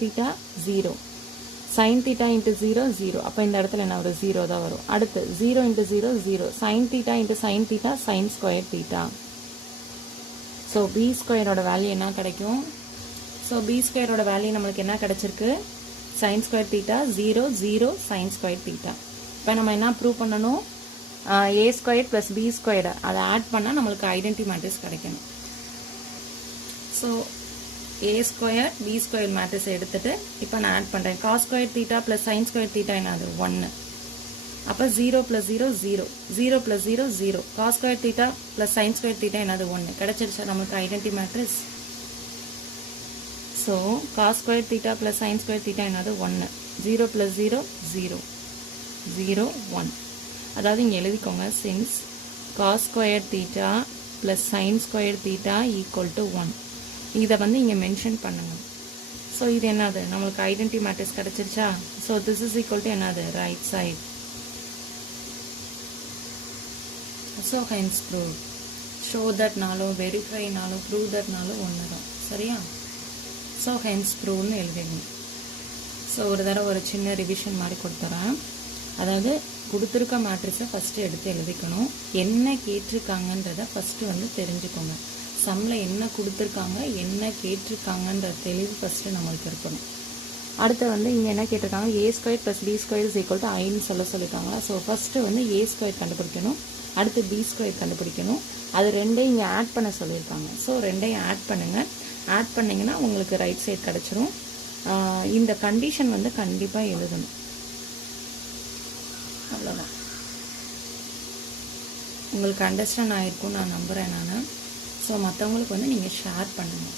Theta 0, sine theta into 0 0. அப்போ இந்த இடத்துல என்ன வரும்? 0 தான் வரும். அடுத்து 0 into 0 0, sine theta into sine theta sine square theta. So P ஸ்கொயரோட வேல்யூ என்ன கிடைக்கும்? ஸோ பி ஸ்கொயரோட வேல்யூ நம்மளுக்கு என்ன கிடைச்சிருக்கு? Sine square theta 0 0 sine square theta. இப்போ நம்ம என்ன ப்ரூவ் பண்ணணும்? A square plus B square அதை ஆட் பண்ணால் நம்மளுக்கு ஐடென்டி மேட்ரிக்ஸ் கிடைக்கணும். So A square B square matrix எடுத்துட்டு இப்போ நான் ஆட் பண்ணுறேன். Cos square theta plus sine square theta என்னது? 1. அப்போ 0 plus 0 0, 0 plus 0 0. Cos square theta plus sine square theta என்னது? 1. கிடைச்சிருச்சா நம்மளுக்கு identity matrix? So cos square theta plus sine square theta என்னது? 1. 0 ப்ளஸ் 0 0, 0 1. அதாவது இங்கே எழுதிக்கோங்க, since cos square theta plus sine square theta equal to 1. இதை வந்து இங்கே மென்ஷன் பண்ணுங்க. ஸோ இது என்னது? நம்மளுக்கு ஐடென்டி மேட்ரிக்ஸ் கிடச்சிருச்சா? So this is equal to என்னது? Right side. So hence prove. Show தட்னாலும் வெரிஃபைனாலும் ப்ரூவ் தட்னாலும் ஒன்று தான். சரியா? ஸோ ஹென்ஸ் ப்ரூவ்னு எழுதிடணும். ஸோ ஒரு தடவை ஒரு சின்ன ரிவிஷன் மாதிரி கொடுத்துறேன். அதாவது கொடுத்துருக்க மேட்ரிக்ஸை ஃபஸ்ட்டு எடுத்து எழுதிக்கணும். என்ன கேட்டிருக்காங்கன்றதை ஃபஸ்ட்டு வந்து தெரிஞ்சுக்கோங்க. சம்மில் என்ன கொடுத்துருக்காங்க, என்ன கேட்டிருக்காங்கன்ற தெளிவு ஃபஸ்ட்டு நம்மளுக்கு இருக்கணும். அடுத்து வந்து இங்கே என்ன கேட்டிருக்காங்க? A square plus B square is equal to ஐன்னு சொல்லியிருக்காங்களா? ஸோ ஃபஸ்ட்டு வந்து ஏ ஸ்கொயர் கண்டுபிடிக்கணும், அடுத்து பி ஸ்கொயர் கண்டுபிடிக்கணும். அது ரெண்டையும் இங்கே ஆட் பண்ண சொல்லியிருக்காங்க. ஸோ ரெண்டையும் ஆட் பண்ணுங்கள். ஆட் பண்ணிங்கன்னா உங்களுக்கு ரைட் சைட் கிடச்சிரும். இந்த கண்டிஷன் வந்து கண்டிப்பாக எழுதணும். அவ்வளோதான். உங்களுக்கு அண்டர்ஸ்டாண்ட் ஆகிருக்கும்னு நான் நம்புகிறேன் நான். ஸோ மற்றவங்களுக்கு வந்து நீங்கள் ஷேர் பண்ணுங்கள்.